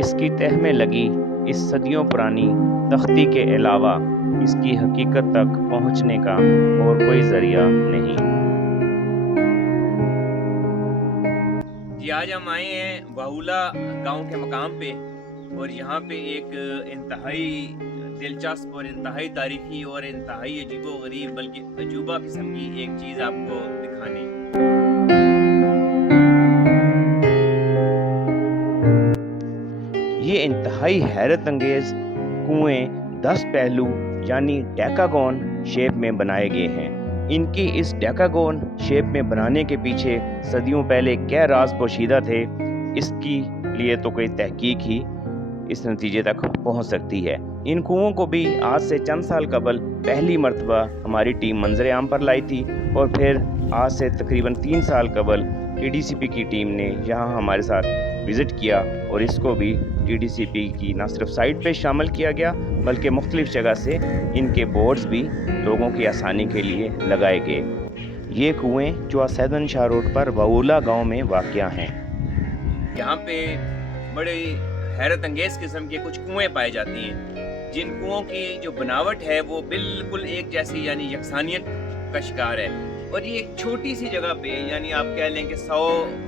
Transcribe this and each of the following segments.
इसकी तह में लगी इस सदियों पुरानी तख्ती के अलावा इसकी हकीकत तक पहुंचने का और कोई ज़रिया नहीं। जी, आज हम आए हैं वाहुला गांव के मकाम पे और यहाँ पे एक इंतहाई दिलचस्प और इंतहाई तारीखी और इंतहाई अजीबो-गरीब बल्कि अजूबा किस्म की एक चीज़ आपको दिखानी। ये इंतहाई हैरत अंगेज कुएं 10 पहलू यानी डेकागोन शेप में बनाए गए हैं। इनकी इस डेकागोन शेप में बनाने के पीछे सदियों पहले क्या राज पोशीदा थे, इसकी लिए तो कोई तहकीक ही इस नतीजे तक पहुंच सकती है। इन कुओं को भी आज से चंद साल कबल पहली मर्तबा हमारी टीम मंजर आम पर लाई थी और फिर आज से तकरीबन 3 साल कबल टीडीसीपी की टीम ने यहाँ हमारे साथ विज़िट किया और इसको भी टीडीसीपी की न सिर्फ साइट पे शामिल किया गया बल्कि मुख्तलिफ जगह से इनके बोर्ड्स भी लोगों की आसानी के लिए लगाए गए। ये कुएं जो सैदन शाह रोड पर वाउला गांव में वाक़या हैं। यहाँ पे बड़े हैरत अंगेज किस्म के कुछ कुएं पाए जाती हैं, जिन कुओं की जो बनावट है वो बिल्कुल एक जैसी यानी यकसानियत का शिकार है। और ये एक छोटी सी जगह पे यानी आप कह लें कि 100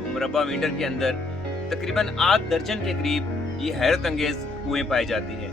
मुरबा मीटर के अंदर तकरीबन 8 दर्जन के करीब ये हैरत अंगेज कुएं पाई जाती हैं।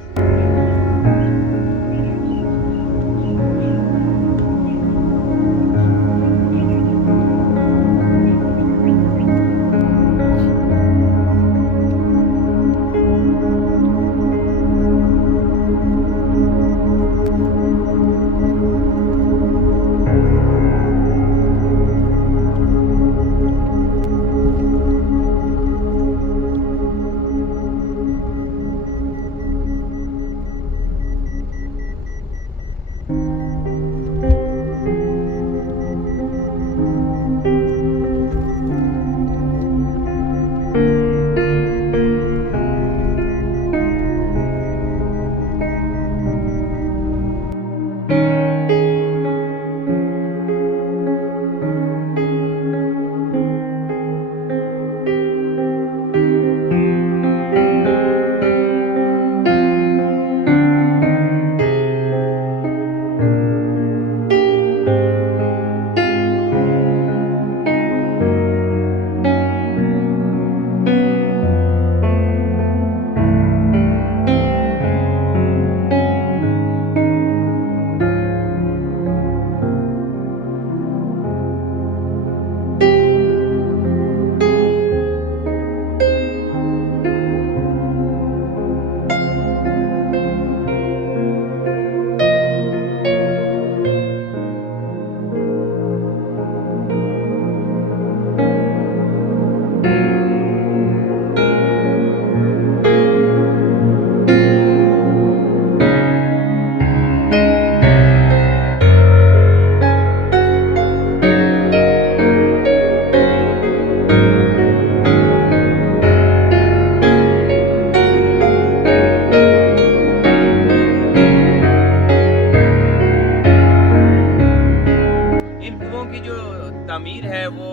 तामीर है वो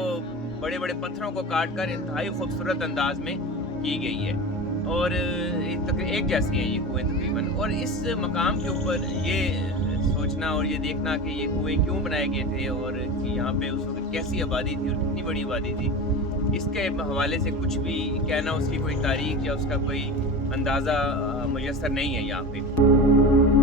बड़े बड़े पत्थरों को काट कर इंतहाई खूबसूरत अंदाज में की गई है और एक जैसी हैं ये कुएं तकरीबन। और इस मकाम के ऊपर ये सोचना और ये देखना कि ये कुएं क्यों बनाए गए थे और कि यहाँ पे उस वक्त कैसी आबादी थी और कितनी बड़ी आबादी थी, इसके हवाले से कुछ भी कहना, उसकी कोई तारीख या उसका कोई अंदाज़ा मुयस्सर नहीं है यहाँ पे।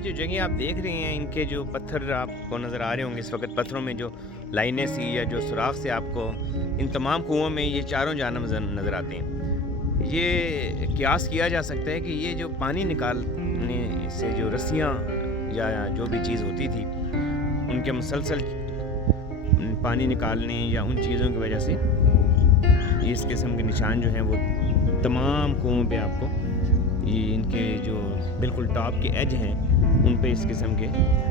जो जगह आप देख रहे हैं, इनके जो पत्थर आपको नज़र आ रहे होंगे इस वक्त, पत्थरों में जो लाइनें सी या जो सुराख से आपको इन तमाम कुओं में ये चारों जानब नज़र आते हैं। ये क़यास किया जा सकता है कि ये जो पानी निकालने से जो रस्सियाँ या जो भी चीज़ होती थी, उनके मुसलसल पानी निकालने या उन चीज़ों की वजह से इस किस्म के निशान जो हैं वो तमाम कुओं पे आपको ये इनके जो बिल्कुल टॉप के एज हैं उन पे इस किस्म के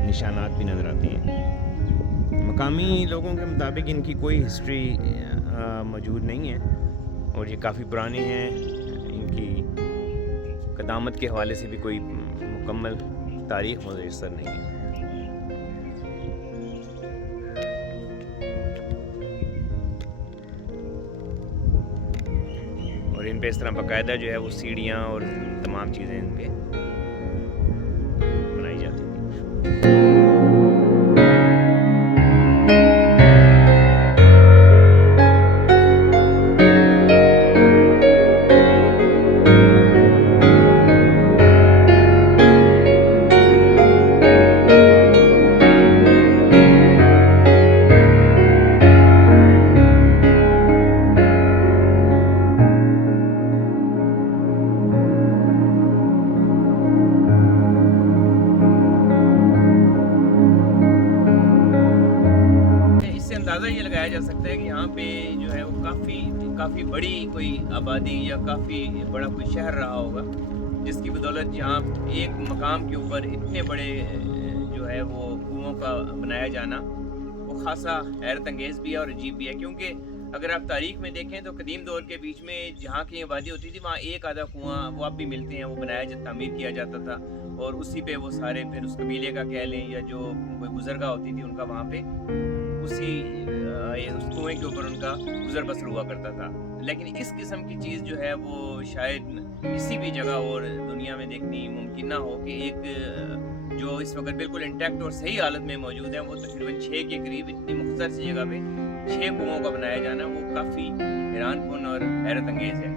निशानात भी नज़र आते हैं। मकामी लोगों के मुताबिक इनकी कोई हिस्ट्री मौजूद नहीं है और ये काफ़ी पुराने हैं। इनकी क़दामत के हवाले से भी कोई मुकम्मल तारीख़ मुयस्सर नहीं है। और इन पे इस तरह बाकायदा जो है वो सीढ़ियाँ और तमाम चीज़ें इन पे बनाई जाती हैं। अंदाज़ा ये लगाया जा सकता है कि यहाँ पे जो है वो काफ़ी बड़ी कोई आबादी या काफ़ी बड़ा कोई शहर रहा होगा, जिसकी बदौलत यहाँ एक मकाम के ऊपर इतने बड़े जो है वो कुओं का बनाया जाना वो ख़ासा हैरत अंगेज़ भी है और अजीब भी है। क्योंकि अगर आप तारीख़ में देखें तो कदीम दौर के बीच में जहाँ की आबादी होती थी वहाँ एक आधा कुआँ वो अब भी मिलते हैं, वो तामीर किया जाता था और उसी पे वो सारे फिर उस कबीले का कह लें या जो कोई बुजुर्गा होती थी उनका वहाँ पे उस कुएं के ऊपर उनका गुजर बसर हुआ करता था। लेकिन इस किस्म की चीज़ जो है वो शायद किसी भी जगह और दुनिया में देखनी मुमकिन ना हो कि एक जो इस वक्त बिल्कुल इंटैक्ट और सही हालत में मौजूद है वो तकरीबन 6 के करीब इतनी मुख्तसर सी जगह पे 6 कुओं का बनाया जाना वो काफ़ी हैरानकुन और हैरत अंगेज़ है।